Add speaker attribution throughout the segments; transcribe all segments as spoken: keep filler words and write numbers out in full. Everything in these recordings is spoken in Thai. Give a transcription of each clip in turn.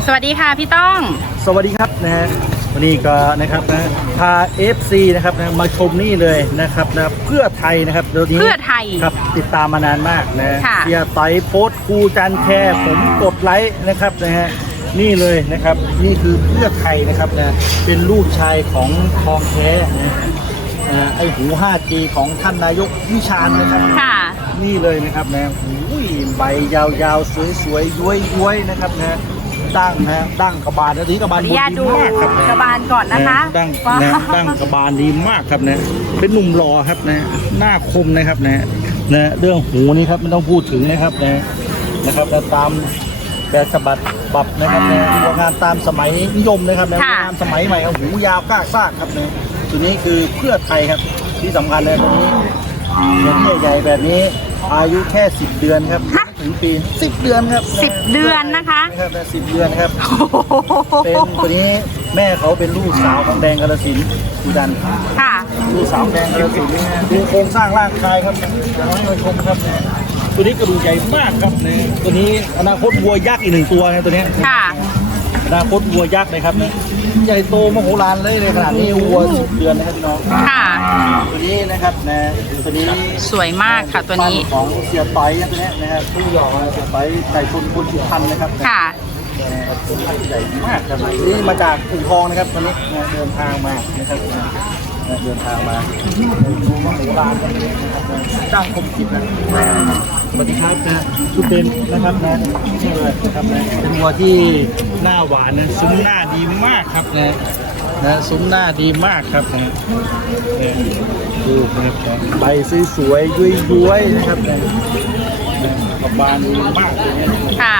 Speaker 1: สวัสดีค่ะพี่ต้อง
Speaker 2: สวัสดีครับนะฮะวันนี้ก็นะครับนะพา เอฟ ซี นะครับนะมาชมนี่เลยนะครับนะเพื่อไทยนะครับเดี๋ยวนี้
Speaker 1: เพื่อไทย
Speaker 2: ครับติดตามมานานมากนะเสียต่อยโพสต์ครูจันแคร์ผมกดไลค์นะครับนะฮะนี่เลยนะครับนี่คือเพื่อไทยนะครับนะเป็นลูกชายของทองแท้นะไอหู ห้าจี ของท่านนายกวิชาญนะครับนี่เลยนะครับนะอุ้ยใบยาวๆสวยๆย้วยๆนะครับนะดั้งนะดั้งกระบาลนะทีกระบาลดีมากครับ
Speaker 1: กระบาลก่อนนะคะ
Speaker 2: ดั้งนะดั้งกระบาลดีมากครับนะเป็นหนุ่มรอครับนะหน้าคมนะครับนะนะเรื่องหูนี่ครับไม่ต้องพูดถึงนะครับนะนะครับตามแบบฉบับบับนะครับนะงานตามสมัยนิยมนะครับนะงานสมัยใหม่เอาหูยาวก้าซากครับนะตัวนี้คือเพื่อไทยครับที่สำคัญเลยตัวนี้เห็นใหญ่ๆแบบนี้อายุแค่สิบเดือนครับถึงปีสิบเดือนครับ
Speaker 1: สิบเดือนนะคะ
Speaker 2: ครับสิบเดือนครับเป็นตัวนี้แม่เขาเป็นลูกสาวของแดงกาฬสินธุ์สีดันค่ะลูกสาวแดงกาฬสินธุ์ดูโครงสร้างร่างกายครับจะให้มาชมครับตัวนี้กระดูกใหญ่มากครับเนี่ยตัวนี้อนาคตวัวยักษ์อีกหนึ่งตัวนะตัวนี้ค่ะอนาคตวัวยักษ์เลยครับเนี่ยใหญ่โตมโหฬารเลยในขนาดนี้วัวสิบเดือนนะครับพี่น้องค่ะตัวนี้นะครับนะตัวนี้
Speaker 1: สวยมากค่ะตัวนี้
Speaker 2: ของเสียต่อยตัวนี้นะครับผู้หยอกเสียต่อยไต่ชนคนสุพรรณนะครับค่ะใหญ่มากครับนี่มาจากอู่ทองนะครับตอนนี้เดินทางมานะครับเดินทางมาดูมโหฬารกันเลยนะครับจ้างคมกิจนะสวัสดีครับนะคุณเป็นนะครับนะนี่เลยนะครับนะเป็นวัวที่หน้าหวานนะซุ้มหน้าดีมากครับนะนะซุ้มหน้าดีมากครับนะดูนะครับใบสวยๆย้วยๆนะครับนะกระบาลดีมากเลยค่ะ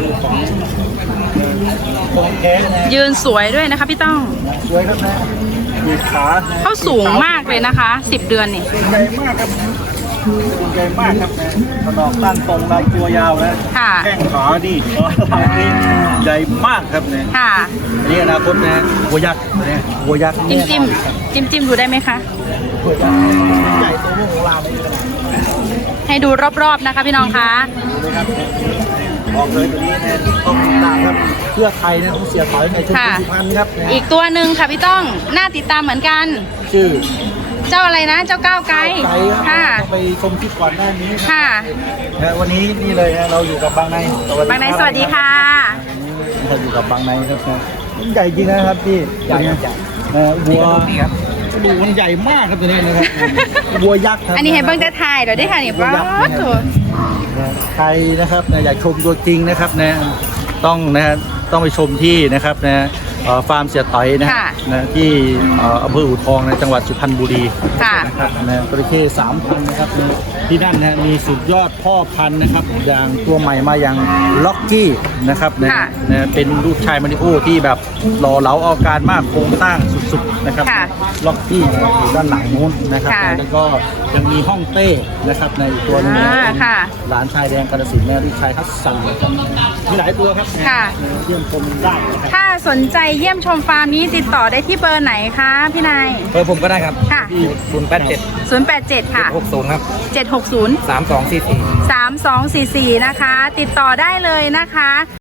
Speaker 2: ของแท้นะ
Speaker 1: ยืนสวยด้วยนะคะพี่ต้อง
Speaker 2: สวยครับนะยืดขา
Speaker 1: เขาสูงมากเลยนะคะสิบเดือนนี่
Speaker 2: ใหญ่มากครับใหญ่มากครับนะกระดอกตั้นตรงลำตัวยาวนะแข้งขาดีนี่ใหญ่มากครับเนี่ยนี่อนาคตนะวัวยักษ์เนี่ยวัวยักษ์
Speaker 1: จิ้มจิ้มจิ้มจิ้มดูได้ไหมคะ
Speaker 2: ใหญ่โตมโหฬาร
Speaker 1: ให้ดูรอบๆนะคะพี่น้องคะ
Speaker 2: ออกเลยตัวนี้นะต้องติดตามครับเพื่อไทยนะต้องเสียถอยในชุดสุพรรณครับ
Speaker 1: อีกตัวหนึ่งค่ะพี่ต้องน่าติดตามเหมือนกัน
Speaker 2: ชื่อ
Speaker 1: เจ้าอะไรนะเจ้าก้าวไกล
Speaker 2: ค่ะไปชมคลิปก่อนหน้านี้ค่ะวันนี้นี่เลยนะเราอยู่กับบางใน
Speaker 1: บางในสวัสดีค่ะ
Speaker 2: เราอยู่กับบางในครับใหญ่จริงนะครับพี่ใหญ่ใหญ่วัวดูมันใหญ่มากครับตัวนี้นะครับวัวยักษ์ครับ
Speaker 1: อันนี้เห็นเบิ้งจะถ่ายเดี๋ยวได้ค่ะเนี่ยว้าวตัว
Speaker 2: ใครนะครับอยากชมตัวจริงนะครับนะต้องนะต้องไปชมที่นะครับนะฟาร์มเสียต่อยนะนะที่อำเภออู่ทองในจังหวัดสุพรรณบุรีนะครับนะจระเข้สามพันนะครับที่นั่นนะมีสุดยอดพ่อพันธุ์นะครับอย่างตัวใหม่มาอย่างล็อกกี้นะครับนะนะเป็นลูกชายมาริโอที่แบบหล่อเหลาเอาการมากโครงสร้างสุดๆนะครับล็อกกี้อยู่ด้านหลังนู้นนะครับแล้วก็ยังมีห้องเต้นะครับในตัวนึงหลานชายแดงกาฬสินธุ์ลูกชายฮัสซันนะครับมีหลายตัวครับเยี่ยมชมได้
Speaker 1: ถ้าสนใจเยี่ยมชมฟาร์มนี้ติดต่อได้ที่เบอร์ไหนคะพี่นาย
Speaker 3: เบอร์ผมก็ได้ครับค่ะศูนย์แปดเจ็ด
Speaker 1: ศูนย์แปดเจ็ดค่ะ
Speaker 3: หกศูนย์ครับ
Speaker 1: เจ็ดหกศูนย์
Speaker 3: สามสองสี่สี่
Speaker 1: สามสองสี่สี่นะคะติดต่อได้เลยนะคะ